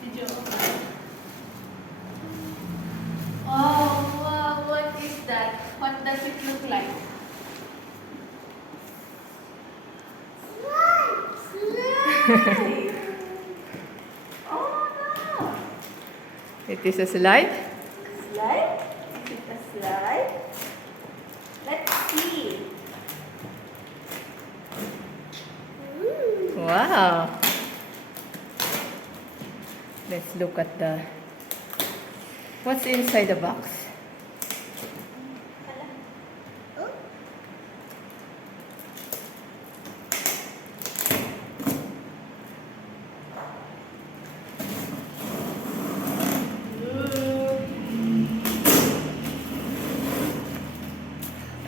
Video. Oh, wow, what is that? What does it look like? Slide! Oh no! It is a slide. Slide? Is it a slide? Let's see. Wow. Let's look at the... What's inside the box?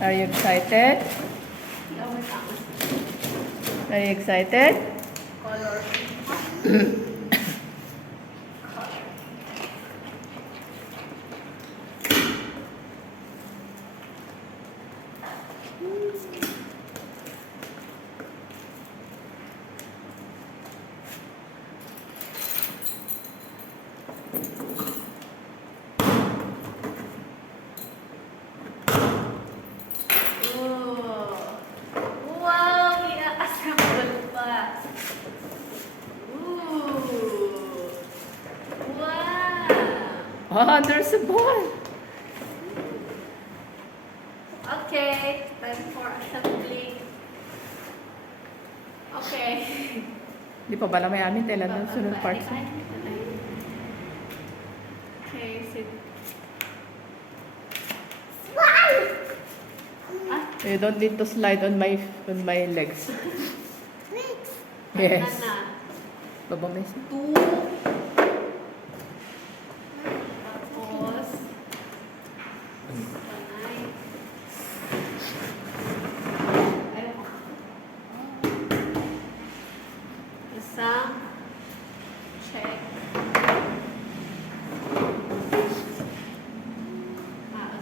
Are you excited? Are you excited? Color. Wow, i-assemble pa. Ooh. Wow. Oh, there's a ball. Okay, time for assembling. Okay. Di pa ba may amin tela ng sunod parts? Okay, sit. You don't need to slide on my legs. Yes. Babang na isa. 2. Tapos, panay. Isang check.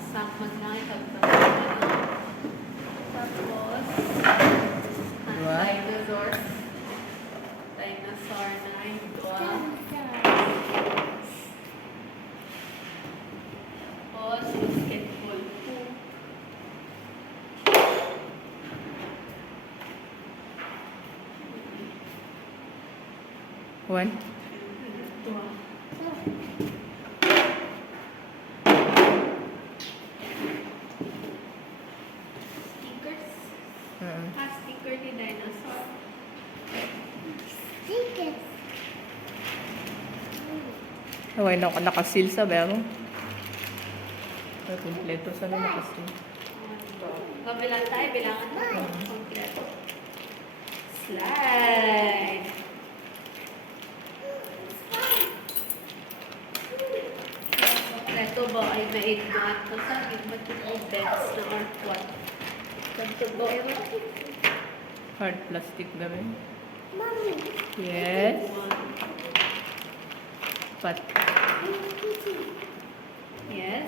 Isang maglangay kagtapos. Tapos, dinosaur. Dinosaur na ito. Tapos, basketball 2. One. Stickers. Mm. Sticker ni dinosaur. Haway na ako nakasil sa bero. Kompleto sa nakasil. Kabilang tayo, bilangan mo. Kompleto. Slide. Kompleto ba ay maid na ito sa akin? Ba't yung beds na or what? Ganito ba ay Hard plastic gawin. Yes. But Yes.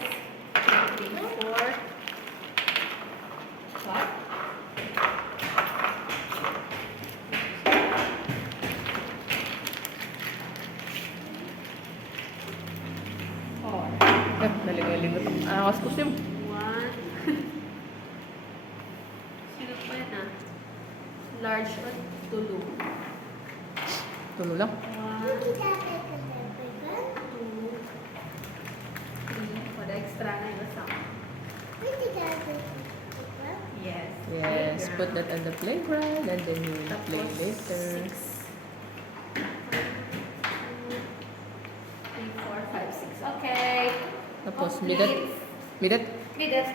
4. What? naligalingot ang akas ko siya. 1. Sino pa yan ah? Large at tulo. Tulo lang. 1, 2, 3. Para extra na yung isa. Yes. Yes, put that on the playground and then you will play later. 6. 3, 4, 5, 6. Okay. Tapos, Complete. midat. Midat.